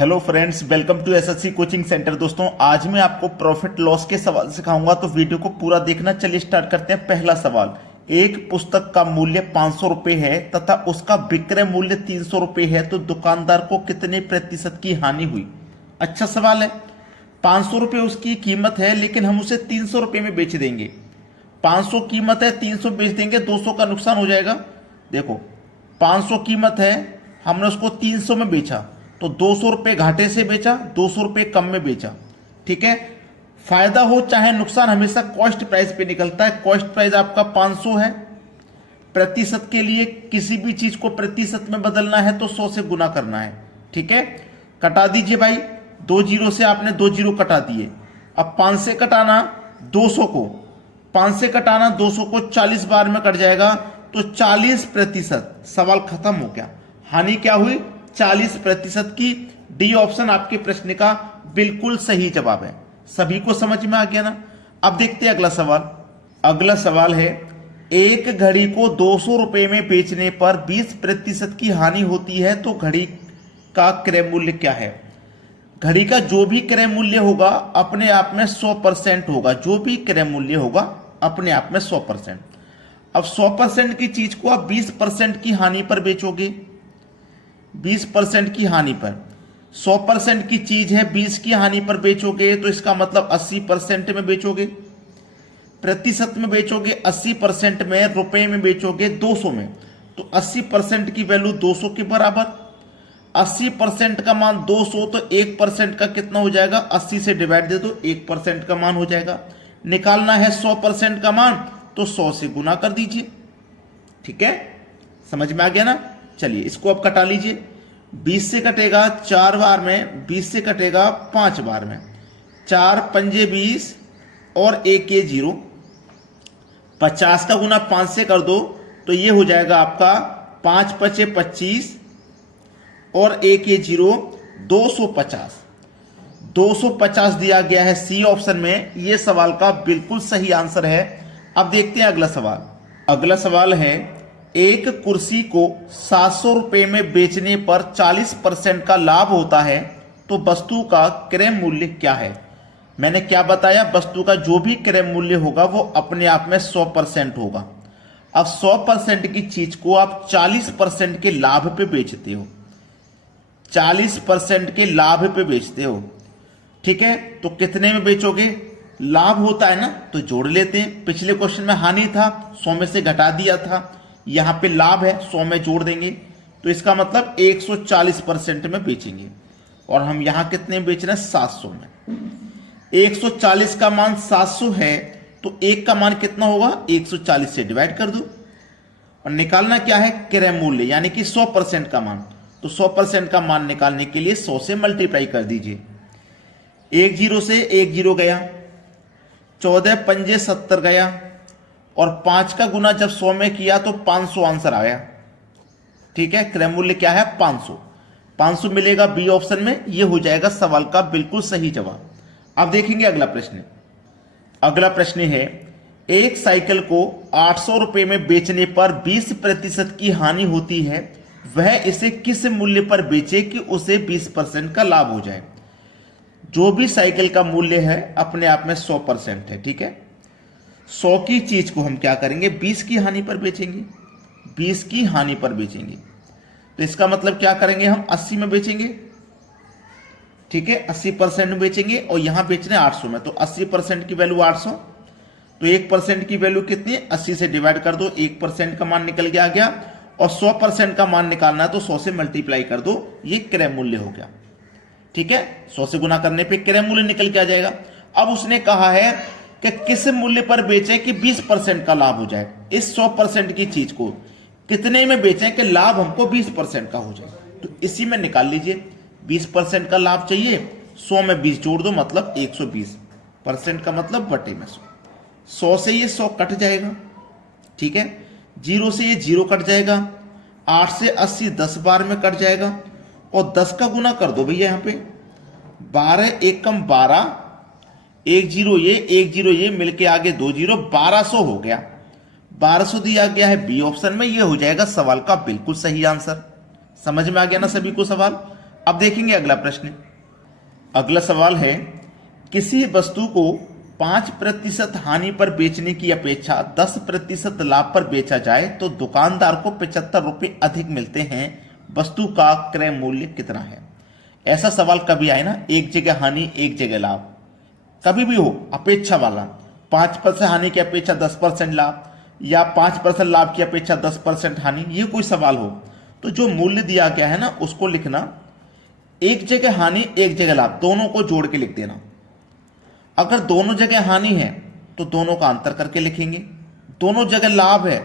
Hello friends, welcome to SSC coaching centre. दोस्तों, आज मैं आपको प्रॉफिट लॉस के सवाल सिखाऊंगा, तो वीडियो को पूरा देखना। चलिए स्टार्ट करते हैं। पहला सवाल, एक पुस्तक का मूल्य 500 रुपए है तथा उसका विक्रय मूल्य 300 रुपए है, तो दुकानदार को कितने प्रतिशत की हानि हुई? अच्छा सवाल है। 500 रुपए उसकी कीमत है, लेकिन हम उसे 300 रुपए में बेच देंगे। 500 कीमत है, 300 बेच देंगे, 200 का नुकसान हो जाएगा। देखो, 500 कीमत है, हमने उसको 300 में बेचा, तो 200 रुपये घाटे से बेचा, 200 रुपये कम में बेचा। ठीक है, फायदा हो चाहे नुकसान, हमेशा कॉस्ट प्राइस पे निकलता है। कॉस्ट प्राइस आपका 500 है। प्रतिशत के लिए किसी भी चीज को प्रतिशत में बदलना है तो 100 से गुना करना है। ठीक है, कटा दीजिए भाई। 2 जीरो से आपने 2 जीरो कटा दिए। अब 5 से कटाना 200 को, 5 से कटाना 200 को 40 बार में कट जाएगा, तो 40%। सवाल खत्म हो गया। हानि क्या हुई? 40% की। डी ऑप्शन आपके प्रश्न का बिल्कुल सही जवाब है। सभी को समझ में आ गया ना? अब देखते हैं अगला सवाल। अगला सवाल है, एक घड़ी को 200 रुपए में बेचने पर 20% की हानि होती है, तो घड़ी का क्रय मूल्य क्या है? घड़ी का जो भी क्रय मूल्य होगा अपने आप में 100% होगा। जो भी क्रय मूल्य होगा अपने आप में 100%। अब 100% की चीज को आप 20% की हानि पर बेचोगे। 20% की हानि पर, 100% की चीज है, 20 की हानि पर बेचोगे, तो इसका मतलब 80% में बेचोगे। प्रतिशत में बेचोगे 80% में, रुपए में बेचोगे 200 में, तो 80% की वैल्यू 200 के बराबर। 80% का मान 200, तो 1% का कितना हो जाएगा? 80 से डिवाइड दे दो, 1% का मान हो जाएगा। निकालना है 100% का मान, तो 100 से गुना कर दीजिए। ठीक है, समझ में आ गया ना? चलिए इसको अब कटा लीजिए। 20 से कटेगा 4 बार में, 20 से कटेगा 5 बार में। 4 पंजे 20 और 1 ये 0। 50 का गुना 5 से कर दो, तो ये हो जाएगा आपका 5 पचे 25 और 1 ये 0, 250। 250 दिया गया है सी ऑप्शन में। ये सवाल का बिल्कुल सही आंसर है। अब देखते हैं अगला सवाल। अगला सवाल है, एक कुर्सी को 700 रुपए में बेचने पर 40% का लाभ होता है, तो वस्तु का क्रय मूल्य क्या है? मैंने क्या बताया? वस्तु का जो भी क्रय मूल्य होगा वो अपने आप में 100% होगा। अब 100% की चीज को आप 40% के लाभ पे बेचते हो। 40% के लाभ पे बेचते हो। ठीक है, तो कितने में बेचोगे? लाभ होता है ना, तो जोड़ लेते हैं। पिछले क्वेश्चन में हानि था, 100 में से घटा दिया था। यहां पे लाभ है, 100 में जोड़ देंगे, तो इसका मतलब 140% में बेचेंगे। और हम यहां कितने में बेच रहे हैं? 700 में। 140 का मान 700 है, तो 1 का मान कितना होगा? 140 से डिवाइड कर दो। और निकालना क्या है? क्रय मूल्य, यानी कि 100% का मान। तो 100% का मान निकालने के लिए 100 से मल्टीप्लाई कर दीजिए। 1 जीरो से 1 जीरो गया, 14 पंजे 70 गया, और 5 का गुना जब 100 में किया तो 500 आंसर आया। ठीक है, क्रय मूल्य क्या है? 500। 500 मिलेगा बी ऑप्शन में। यह हो जाएगा सवाल का बिल्कुल सही जवाब। अब देखेंगे अगला प्रश्न। अगला प्रश्न है, एक साइकिल को 800 रुपए में बेचने पर 20% की हानि होती है, वह इसे किस मूल्य पर बेचे कि उसे 20% का लाभ हो जाए? जो भी साइकिल का मूल्य है अपने आप में 100% है। ठीक है, 100 की चीज को हम क्या करेंगे? 20 की हानि पर बेचेंगे। 20 की हानि पर बेचेंगे, तो इसका मतलब क्या करेंगे? हम 80 में बेचेंगे। ठीक है, 80% में बेचेंगे, और यहां बेच रहे हैं 800 में, तो 80% की वैल्यू 800, तो 1% की वैल्यू कितनी है? 80 से डिवाइड कर दो, 1% का मान निकल के आ गया। और 100% का मान निकालना है, तो 100 से मल्टीप्लाई कर दो, ये क्रय मूल्य हो गया। ठीक है, 100 से गुना करने पे क्रय मूल्य निकल के आ जाएगा। अब उसने कहा है कि किस मूल्य पर बेचें कि 20% का लाभ हो जाए। इस 100% की चीज को कितने में बेचें कि लाभ हमको 20% का हो जाए? तो इसी में निकाल लीजिए। 20% का लाभ चाहिए, 100 में 20 जोड़ दो, मतलब 120%। का मतलब बटे में 100। 100 से ये 100 कट जाएगा। ठीक है, 0 से ये 0 कट जाएगा। 8 से 80 10 बार में कट जाएगा, और 10 का गुना कर दो भैया। यहां पे 12 1 कम 12, 1 जीरो ये 1 जीरो ये मिलके आगे 2 जीरो, 1200 हो गया। 1200 दिया गया है बी ऑप्शन में। ये हो जाएगा सवाल का बिल्कुल सही आंसर। समझ में आ गया ना सभी को सवाल? अब देखेंगे अगला प्रश्न। अगला सवाल है, किसी वस्तु को 5% हानि पर बेचने की अपेक्षा 10% लाभ पर बेचा जाए तो दुकानदार को 75 रुपये अधिक मिलते हैं, वस्तु का क्रय मूल्य कितना है? ऐसा सवाल कभी आए ना, एक जगह हानि एक जगह लाभ, कभी भी हो अपेक्षा वाला, 5% हानि की अपेक्षा 10% लाभ या 5% लाभ की अपेक्षा 10% हानि, ये कोई सवाल हो तो जो मूल्य दिया गया है ना उसको लिखना, एक जगह हानि एक जगह लाभ, दोनों को जोड़ के लिख देना। अगर दोनों जगह हानि है तो दोनों का अंतर करके लिखेंगे, दोनों जगह लाभ है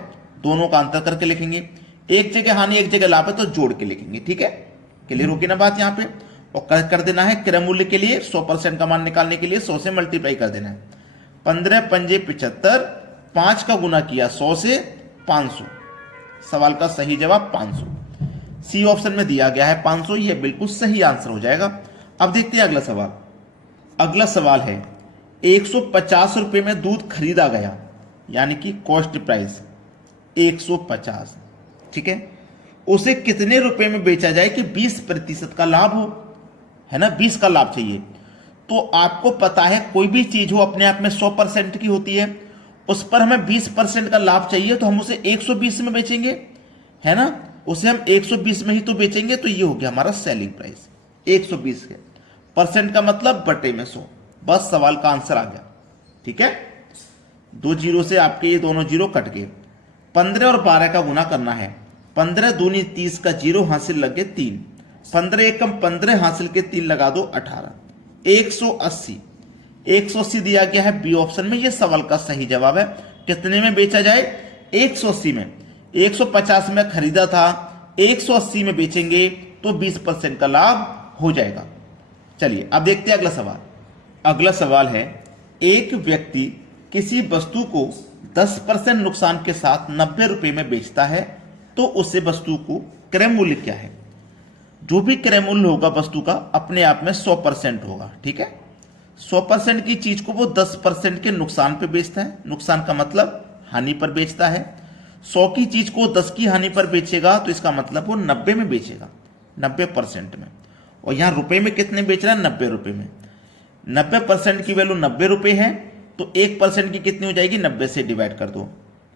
दोनों का अंतर करके लिखेंगे, एक जगह हानि एक जगह लाभ है तो जोड़ के लिखेंगे। ठीक है, क्लियर होगी ना बात यहाँ पे? और कर देना है क्रय मूल्य के लिए 100% का मान निकालने के लिए 100 से मल्टीप्लाई कर देना है। 15 पंजे 75, 5 का गुना किया 100 से 500, सवाल का सही जवाब 500। सी ऑप्शन में दिया गया है 500, यह बिल्कुल सही आंसर हो जाएगा। अब देखते हैं अगला सवाल। अगला सवाल है, 150 रुपये में दूध खरीदा गया, यानी कि कॉस्ट प्राइस 150, ठीक है, उसे कितने रुपए में बेचा जाए कि 20% का लाभ हो, है ना, 20 का लाभ चाहिए। तो आपको पता है कोई भी चीज हो अपने आप में 100% की होती है, उस पर हमें 20% का लाभ चाहिए तो हम उसे 120 में बेचेंगे, है ना, उसे हम 120 में ही तो बेचेंगे। तो ये हो गया हमारा सेलिंग प्राइस 120 है, परसेंट का मतलब बटे में 100, बस सवाल का आंसर आ गया। ठीक है, 2 जीरो से आपके ये दोनों जीरो कट गए। 15 और 12 का गुना करना है, 15 दूनी 30 का जीरो हासिल लग गए 3, 15 एकम 15 हासिल के 3 लगा दो 18, 180। 180 दिया गया है बी ऑप्शन में, यह सवाल का सही जवाब है। कितने में बेचा जाए? 180 में। 150 में खरीदा था, 180 में बेचेंगे तो 20% का लाभ हो जाएगा। चलिए अब देखते हैं अगला सवाल। अगला सवाल है, एक व्यक्ति किसी वस्तु को 10% नुकसान के साथ 90 रुपए में बेचता है तो उसे वस्तु को क्रय मूल्य क्या है? जो भी क्रय मूल्य होगा वस्तु का अपने आप में 100% होगा। ठीक है, 100% की चीज को वो 10% के नुकसान पे बेचता है, नुकसान का मतलब हानि पर बेचता है। 100 की चीज को 10 की हानि पर बेचेगा तो इसका मतलब वो 90 में बेचेगा, 90% में। और यहां रुपए में कितने बेच रहा है? 90 रुपए में। 90% की वैल्यू 90 रुपए है तो 1% की कितनी हो जाएगी? 90 से डिवाइड कर दो।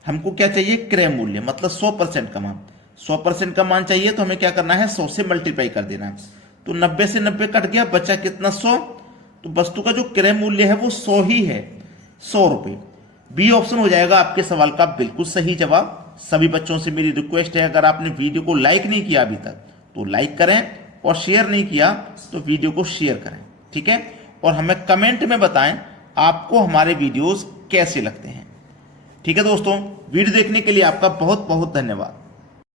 हमको क्या चाहिए? क्रय मूल्य, मतलब 100% का मान। 100% का मान चाहिए तो हमें क्या करना है? 100 से मल्टीप्लाई कर देना है। तो 90 से 90 कट गया, बचा कितना? 100। तो वस्तु का जो क्रय मूल्य है वो 100 ही है, 100 रुपए। बी ऑप्शन हो जाएगा आपके सवाल का बिल्कुल सही जवाब। सभी बच्चों से मेरी रिक्वेस्ट है, अगर आपने वीडियो को लाइक नहीं किया अभी तक तो लाइक करें, और शेयर नहीं किया तो वीडियो को शेयर करें। ठीक है, और हमें कमेंट में बताएं आपको हमारे वीडियोस कैसे लगते हैं। ठीक है दोस्तों, वीडियो देखने के लिए आपका बहुत बहुत धन्यवाद।